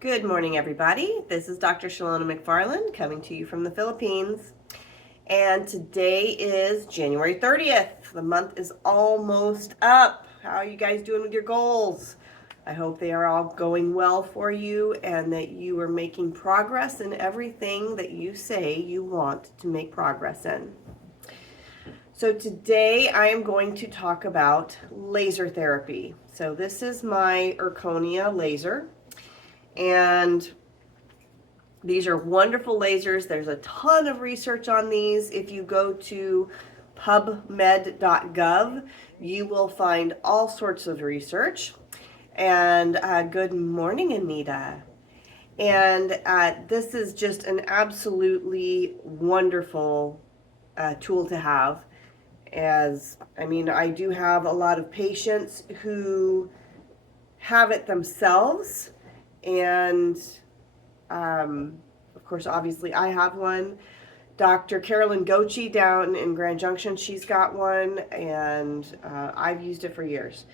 Good morning, everybody. This is Dr. Shalona McFarland coming to you from the Philippines. And today is January 30th. The month is almost up. How are you guys doing with your goals? I hope they are all going well for you and that you are making progress in everything that you say you want to make progress in. So today I am going to talk about laser therapy. So this is my Erchonia laser. And these are wonderful lasers. There's a ton of research on these. If you go to pubmed.gov, you will find all sorts of research. And good morning, Anita. And this is just an absolutely wonderful tool to have. I do have a lot of patients who have it themselves. And of course, obviously, I have one. Dr. Carolyn Gochi down in Grand Junction, she's got one, and I've used it for years.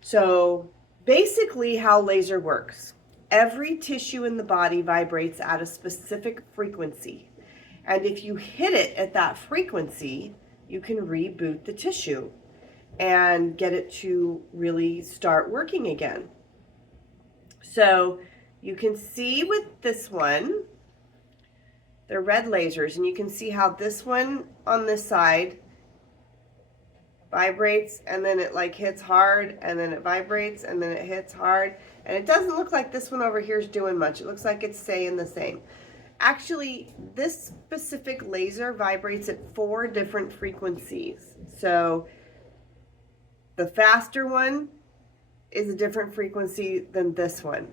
So basically, how laser works. Every tissue in the body vibrates at a specific frequency. And if you hit it at that frequency, you can reboot the tissue and get it to really start working again. So you can see with this one, they're red lasers, and you can see how this one on this side vibrates, and then it like hits hard, and then it vibrates, and then it hits hard. And it doesn't look like this one over here is doing much. It looks like it's staying the same. Actually, this specific laser vibrates at 4 different frequencies. So the faster one is a different frequency than this one.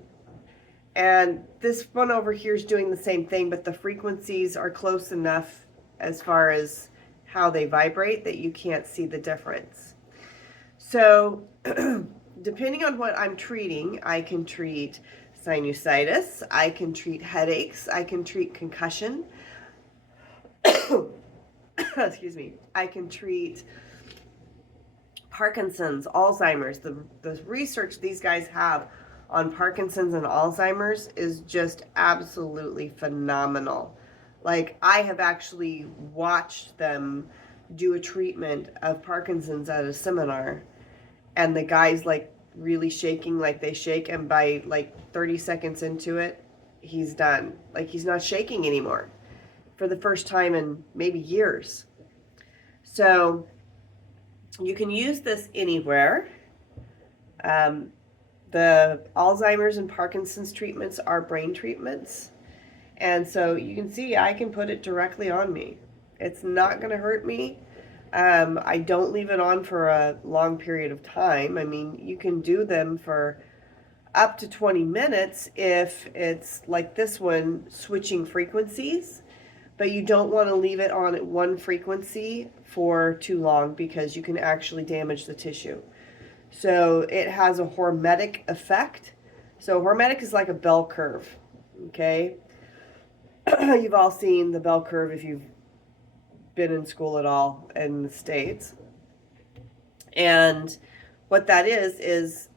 And this one over here is doing the same thing, but the frequencies are close enough as far as how they vibrate that you can't see the difference. So depending on what I'm treating, I can treat sinusitis, I can treat headaches, I can treat concussion. Excuse me. I can treat Parkinson's, Alzheimer's. The research these guys have on Parkinson's and Alzheimer's is just absolutely phenomenal. Like, I have actually watched them do a treatment of Parkinson's at a seminar, and the guy's like really shaking like they shake, and by like 30 seconds into it, he's done. Like, he's not shaking anymore for the first time in maybe years. So you can use this anywhere. The Alzheimer's and Parkinson's treatments are brain treatments. And so you can see I can put it directly on me. It's not going to hurt me. I don't leave it on for a long period of time. I mean, you can do them for up to 20 minutes if it's like this one, switching frequencies. But you don't want to leave it on at one frequency for too long because you can actually damage the tissue. So it has a hormetic effect. So hormetic is like a bell curve, okay? You've all seen the bell curve if you've been in school at all in the States. And what that is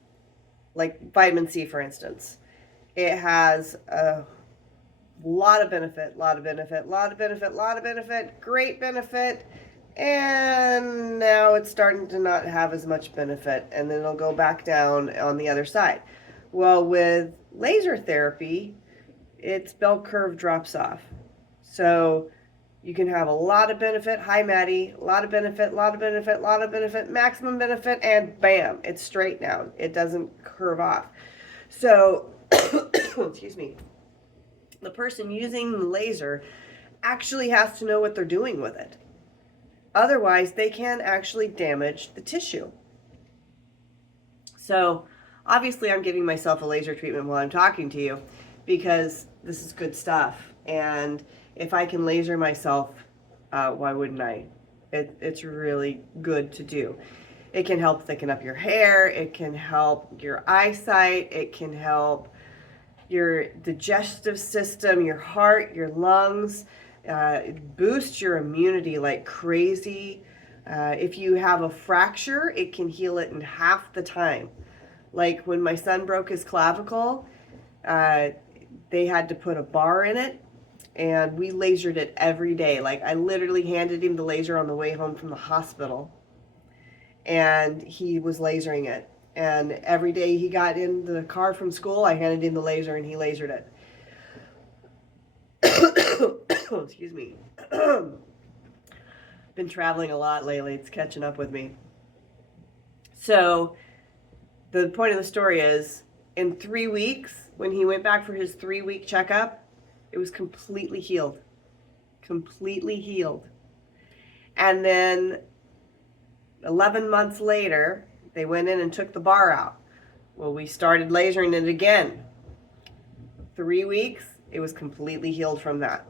like vitamin C, for instance. It has a lot of benefit, great benefit. And now it's starting to not have as much benefit, and then it'll go back down on the other side. Well, with laser therapy, its bell curve drops off. So you can have a lot of benefit, hi Maddie, a lot of benefit, maximum benefit, and bam, it's straight now. It doesn't curve off. So, excuse me, the person using the laser actually has to know what they're doing with it. Otherwise, they can actually damage the tissue. So obviously I'm giving myself a laser treatment while I'm talking to you because this is good stuff. And if I can laser myself, why wouldn't I? It's really good to do. It can help thicken up your hair. It can help your eyesight. It can help your digestive system, your heart, your lungs. It boosts your immunity like crazy. If you have a fracture, it can heal it in half the time. Like when my son broke his clavicle, they had to put a bar in it, and we lasered it every day. Like, I literally handed him the laser on the way home from the hospital, and he was lasering it. And every day he got in the car from school, I handed him the laser and he lasered it. Excuse me. Been traveling a lot lately. It's catching up with me. So the point of the story is, in 3 weeks, when he went back for his 3-week checkup, it was completely healed. Completely healed. And then 11 months later, they went in and took the bar out. Well, we started lasering it again. 3 weeks, it was completely healed from that.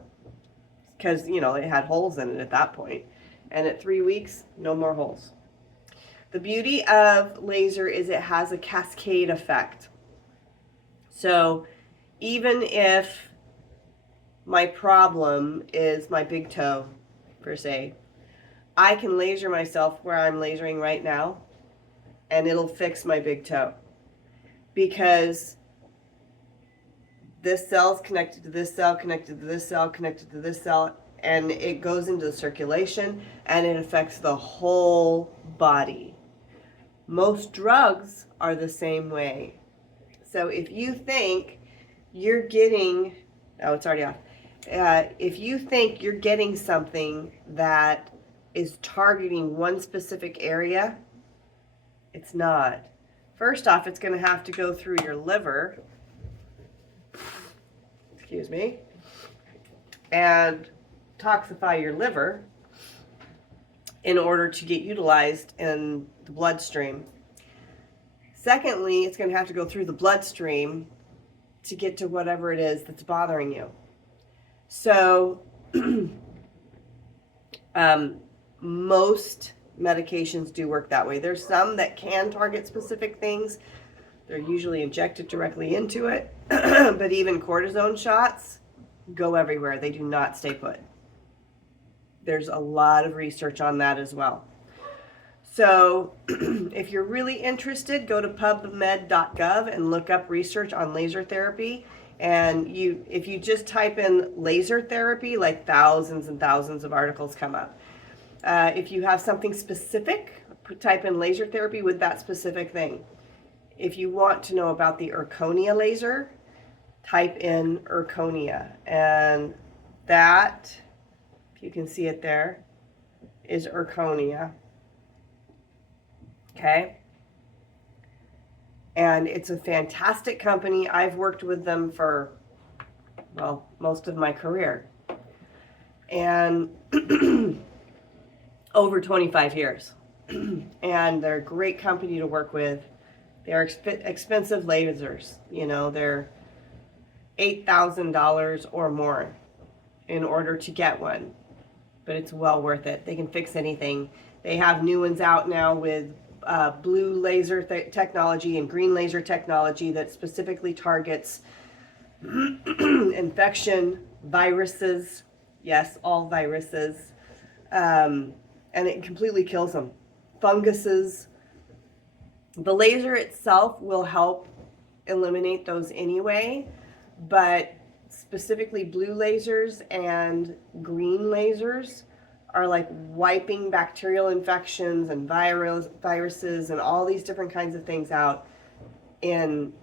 Because, it had holes in it at that point. And at 3 weeks, no more holes. The beauty of laser is it has a cascade effect. So even if my problem is my big toe, per se, I can laser myself where I'm lasering right now, and it'll fix my big toe. Because this cell's connected to this cell, connected to this cell, connected to this cell, and it goes into the circulation, and it affects the whole body. Most drugs are the same way. So if you think you're getting, oh, it's already off. If you think you're getting something that is targeting one specific area, it's not. First off, it's going to have to go through your liver, excuse me, and toxify your liver in order to get utilized in the bloodstream. Secondly, it's going to have to go through the bloodstream to get to whatever it is that's bothering you. So, most medications do work that way. There's some that can target specific things. They're usually injected directly into it. But even cortisone shots go everywhere. They do not stay put. There's a lot of research on that as well. So if you're really interested, go to pubmed.gov and look up research on laser therapy. And if you just type in laser therapy, like thousands and thousands of articles come up. If you have something specific, type in laser therapy with that specific thing. If you want to know about the Erchonia laser, type in Erchonia. And that, if you can see it there, is Erchonia. Okay? And it's a fantastic company. I've worked with them for, well, most of my career. And over 25 years. And they're a great company to work with. They're expensive lasers. They're $8,000 or more in order to get one. But it's well worth it. They can fix anything. They have new ones out now with blue laser technology and green laser technology that specifically targets infection, viruses, yes, all viruses, and it completely kills them. Funguses. The laser itself will help eliminate those anyway, but specifically blue lasers and green lasers are like wiping bacterial infections and viruses and all these different kinds of things out in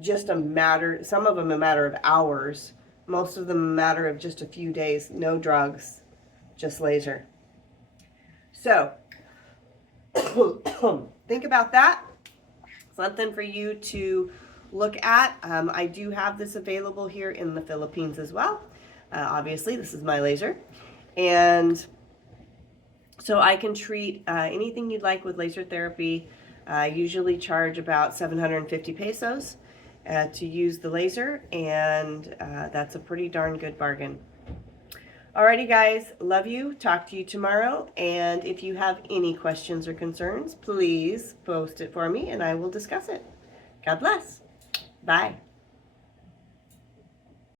just some of them a matter of hours, most of them a matter of just a few days, no drugs, just laser. So, think about that. Something for you to look at. I do have this available here in the Philippines as well. Obviously, this is my laser. And so I can treat anything you'd like with laser therapy. I usually charge about 750 pesos to use the laser, and that's a pretty darn good bargain. Alrighty guys, love you, talk to you tomorrow, and if you have any questions or concerns, please post it for me and I will discuss it. God bless. Bye.